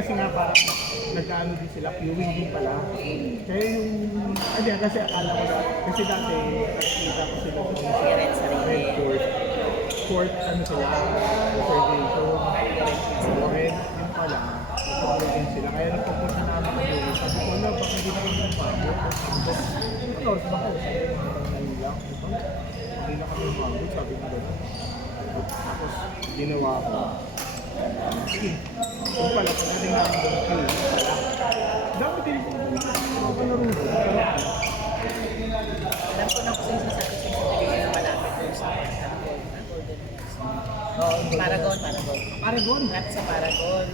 kasi nga parang nagkaano din sila, viewing din pala. Kaya yung, hindi kasi akala ko dati, kasi dati nakikita ko sila doon sa Red Court. Court, ano sila, reservation. So, red, yun pala, din sila. Kaya nagpupunta na ako doon. Sabi ko, wala, baka hindi na kami nagbago. Ano, sa bako, sabi ko, ngayon lang. Hindi na kami nagbago, sabi ko doon. Tapos, ginawa ko. Sige, kung pala, pagdating namin doon, dami din ko mga palaro doon. Alam ko na kung saan sa bigay na malapit doon sa Paragon. Paragon? Rap sa Paragon.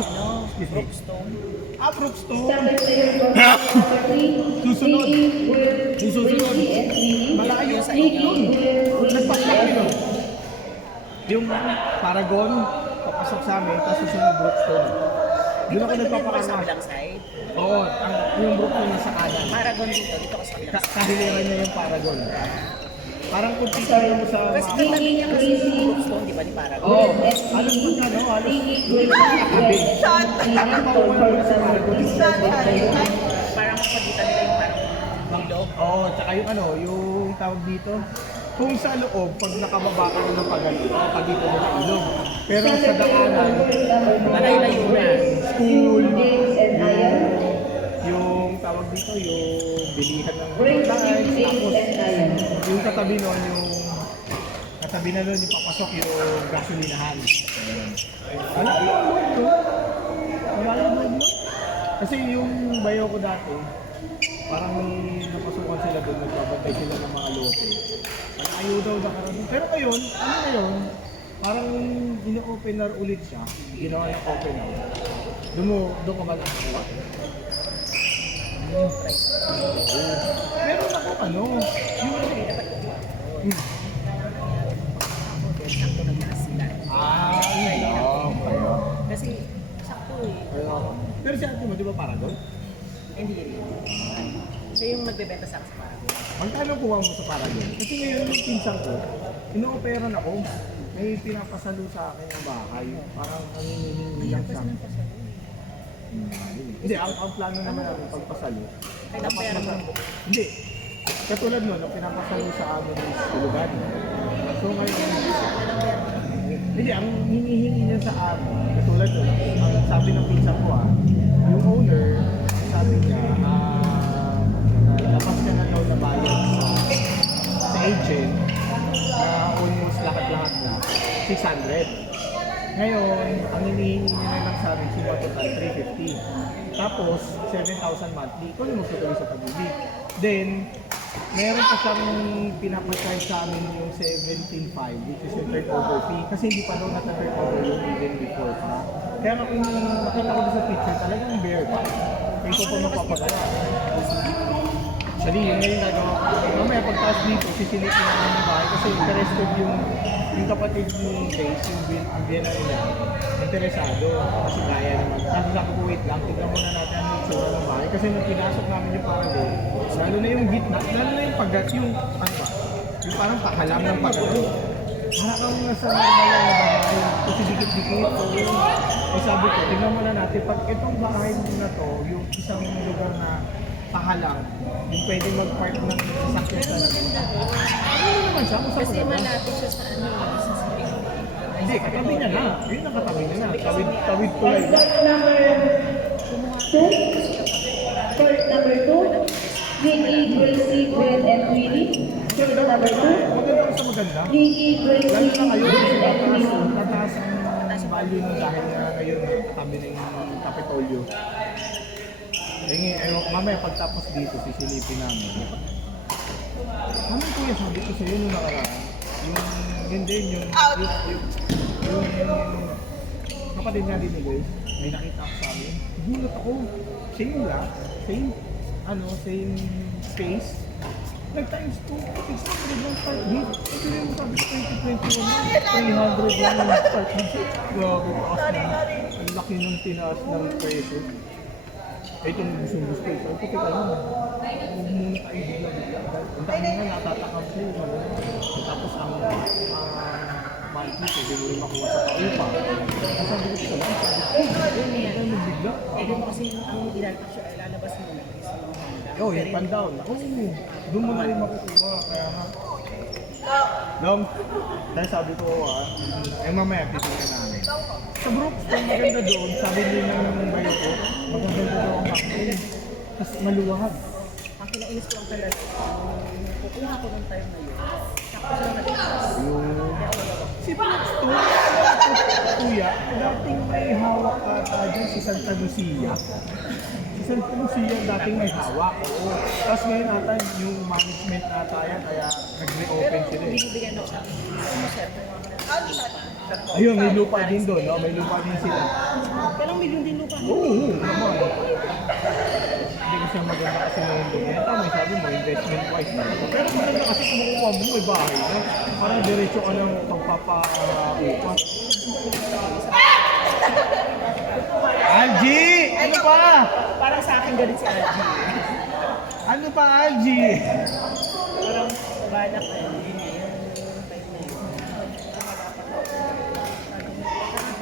Ano? Brookstone. Brookstone. Susunod. Malayo sa inyo. Nagpasak yun. Yung Paragon, papasok sa amin, tapos susunod Brookstone. Doon ako nagpapakamas. Sa kabilang side? Oo, yung Brookstone nasa kanan. Paragon dito sa kabilang side. Kahiliran niya yung Paragon. Parang kung titignan mo sa kasi kami niya kasi Brookstone, di ba ni Paragon? Oo. Halos magkano? Halos kakabi. Parang mawala mo sa Paragon. Parang pagitan nila yung parang bilog. Oo, tsaka yung ano, yung tawag dito. Kung sa loob, pag nakababa ka na ng pagano, pagdito mo na ilog. Pero sa daanan, malayo na. School, yung tawag dito, yung bilihan ng pagkain, tapos yung katabi nun, katabi na nun yung papasok yung gasolinahan. Wala yung loob to. Wala yung loob mo. Kasi yung bayo ko dati, parang may napasukan sila doon, nagbabantay sila ng mga lote. Ayaw daw nakarating. Pero ngayon, ano ngayon, parang ino-opener ulit siya. Ginawa yung opener. Doon ka ba nakakuha? Pero ako ano, yung Sakto nagtaas sila. yun kayo. Kasi sakto eh. Pero si ate mo, di ba Paragon? Hindi rin. Siya yung nagbebenta sa akin sa Paragon. Magkano kuha mo sa Paragon? Kasi ngayon yung pinsan ko, ino-operan ako. May pinapasalo sa akin ng bahay. Parang nanginginig lang siya. Hindi, ang plano naman namin pagpasalo. Kaya na pera mo. Hindi. Katulad nun, ang pinapasalo sa amin is lugar. So ngayon, hindi, ang hinihingi niya sa amin, katulad nun, ang sabi ng pinsan ko yung owner, sabi niya, lapas ka na daw na bayad sa agent na almost lahat-lahat na 600. Ngayon, ang hinihingi niya na lang sa amin, sima total 350. Tapos, 7,000 monthly. Ito yung magtutuloy sa pag-ibig. Then, meron pa siyang pinapatry sa amin yung 17,500, which is yung turnover fee. Kasi hindi pa daw nata-turnover yung even before pa. Kaya nga kung makita ko sa picture, talagang bare pa. Kaya ko pa mapapagawa. Actually, yun ngayon nagawa ko. Mamaya pagtaas dito, sisilipin namin yung bahay kasi interested yung kapatid ni Grace, yung biyana nila, interesado kasi kaya naman. Tapos ako po, wait lang, tignan muna natin ang itsura ng bahay kasi nung pinasok namin yung Paragon, lalo na yung gitna, lalo na yung paggat, yung ano ba, yung parang pakalang ng pagano. Para kang nasa normal lang na bahay, kasi dikit-dikit. So sabi ko, tignan muna natin, pag itong bahay na to, yung isang lugar na pahalang, yung pwede mag-park ng sasakyan sa ano naman siya? Kasi malapit siya sa ano, sa sabihin. Hindi, katabi niya na. Yun ang katabi niya na. Tawid tulay na. Court number 2, Vicky, Gracie, Gwen, and Willie. Court number 2, Maganda ko sa maganda. Vicky, Gracie, Lalo na kayo, Gwen, and Willie. tataas ang value nun dahil na ngayon katabi ng Kapitolyo. Mamaya pagtapos dito, sisilipin namin. Ano kuya sabi ko sa'yo nung nakaraan? Yun din, yung kapatid nga din ni Grace, may nakita ako sa amin. Gulat ako. Same lot, same space. Nag-times 2, 600 lang start bid. Ito rin sabi ko 2021 na, 300 lang ang start bid. Grabe, taas na. Ang laki ng tinaas ng presyo. Ito yung gusto ko. Sabi ko, teka lang. Huwag muna tayo bigla. Ang dami nga natatakam sa'yo. Tapos ang monthly, pwede mo rin makuha sa paupa. Sabi ko sa lang, sabi ko, bigla. Eh, kung kasi ang lalabas mo lang is yung Honda. Oh, yung pan-down. Oh, doon mo na rin makukuha. Kaya nga. Dom, dahil sabi ko, mamaya titingnan namin. Sa Brooks, kung maganda doon, sabi nila ng bayo ko, maganda doon ang factory. Tapos maluwag. Ang kinainis ko lang talaga, kukuha ko ng time na yun. Tapos lang nag-iwas. Si Brooks to, kuya, dating may hawak ata dyan si Santa Lucia. Si Santa Lucia dating may hawak. Oo. Tapos ngayon ata yung management ata yan, kaya nag-reopen sila eh. Binibigyan ako sa sir. Ayun, may lupa din doon, no? May lupa din sila. Walang milyon din lupa. Oo, naman. Hindi kasi maganda kasi na yung bumenta. May sabi mo, investment wise na. Pero maganda kasi kumukuha mo, may bahay na. Parang diretso ka ng pagpapa-upa. Algie! Ano pa? Parang sa akin galit si Algie. Ano pa, Algie? Parang balak na yun. Yun nga, yung time na yun.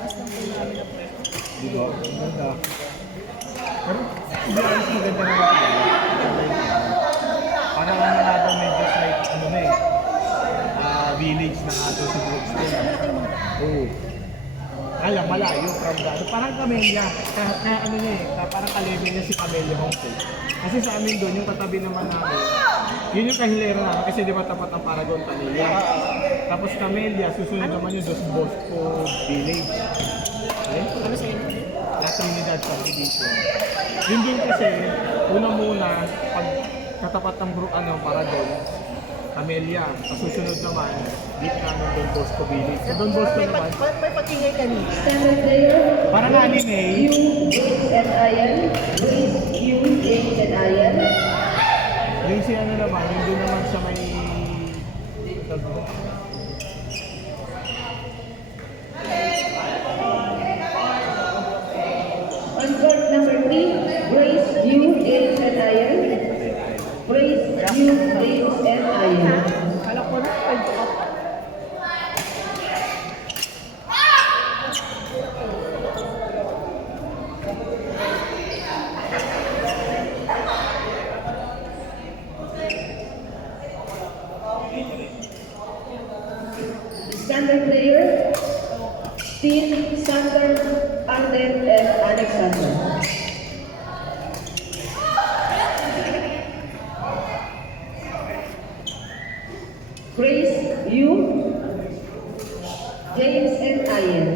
Mas lang po namin na presyo. Di ba? Maganda. Pero, hindi alas maganda naman. Parang ang nga daw medyo like, ano na eh, village na nga daw si Brookston. Oo. Alam, malayo from the, parang Camellia. Kaya ano niya eh, parang kalebe niya si Camellia Homestead. Kasi sa amin doon, yung katabi naman namin, yun yung kahilera namin kasi di ba tapat ang Paragon Tanilla. Tapos Camellia, susunod naman yung Dos Bosco Village. Okay? Ano sa inyo? La Trinidad Subdivision. Yun din kasi, una-muna, pag katapat ng Paragon, Camellia, susunod naman, dito na ng Don Bosco Village. Sa Don Bosco naman, May patingay kanina. Standard player, parang anime, U, James and Ian. U, James and Ian. yung si ano naman, yung doon naman sa may... On court number 3, Grace, U, James and Ian. Grace, U, James and Ian. Kala ko na, kwento ka. Standard player, Steve, Sander, Alden, and Alexander. Grace, U, James, and Ian.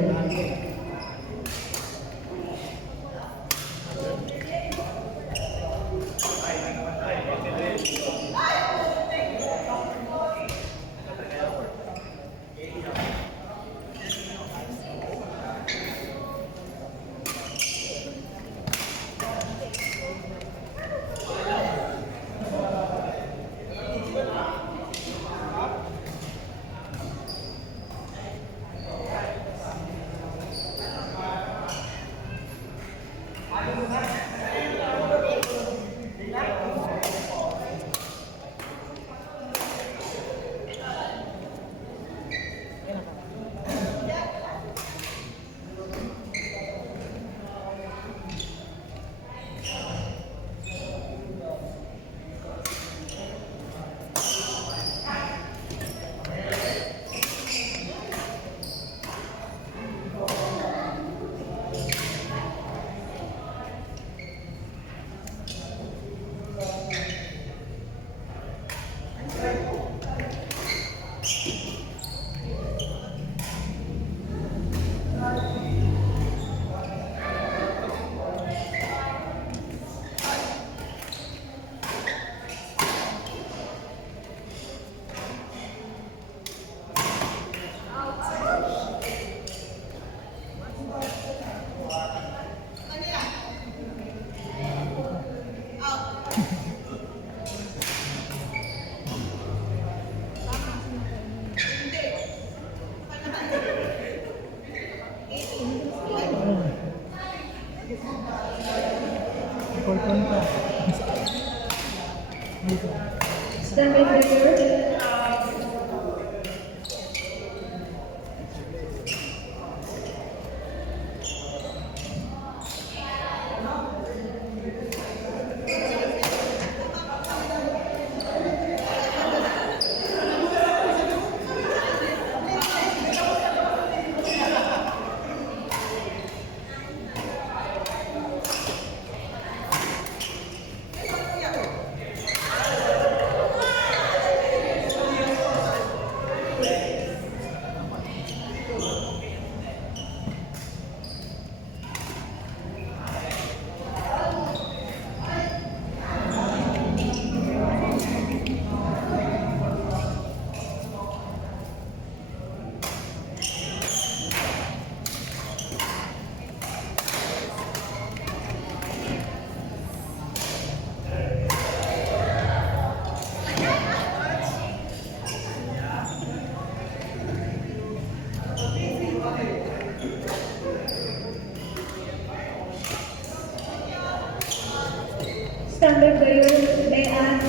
Standard player,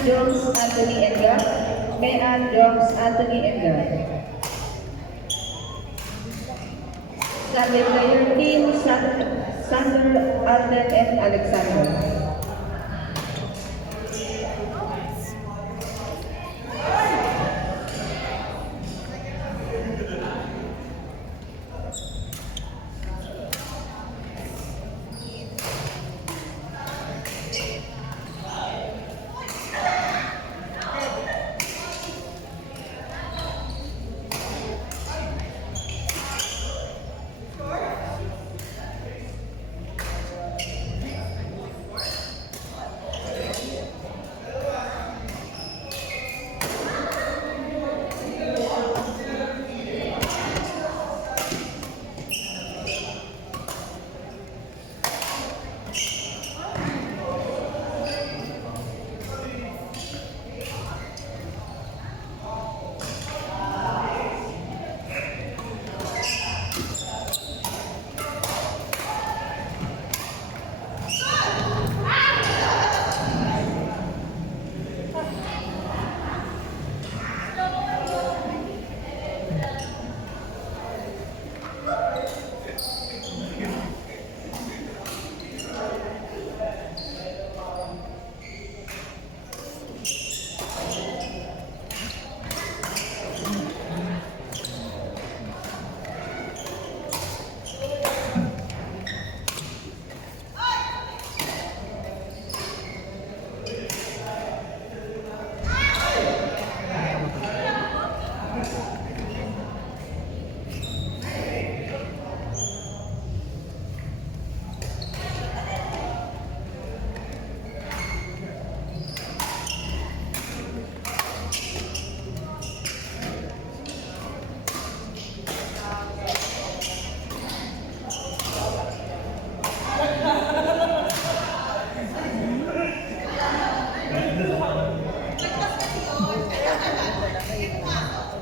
Jones Anthony Enga. Mayan Jones Anthony Enga. Second player team Sander Alden and Alexander.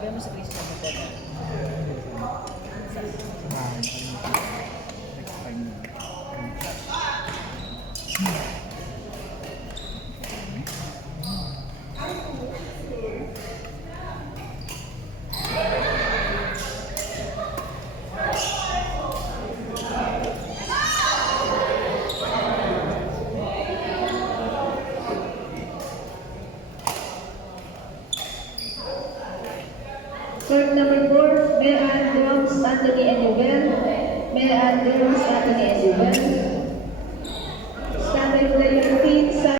Sabi mo sa Chris na magdala. Court number 4, Mayan Jones Anthony and Ruben. Mayan Jones Anthony and Ruben.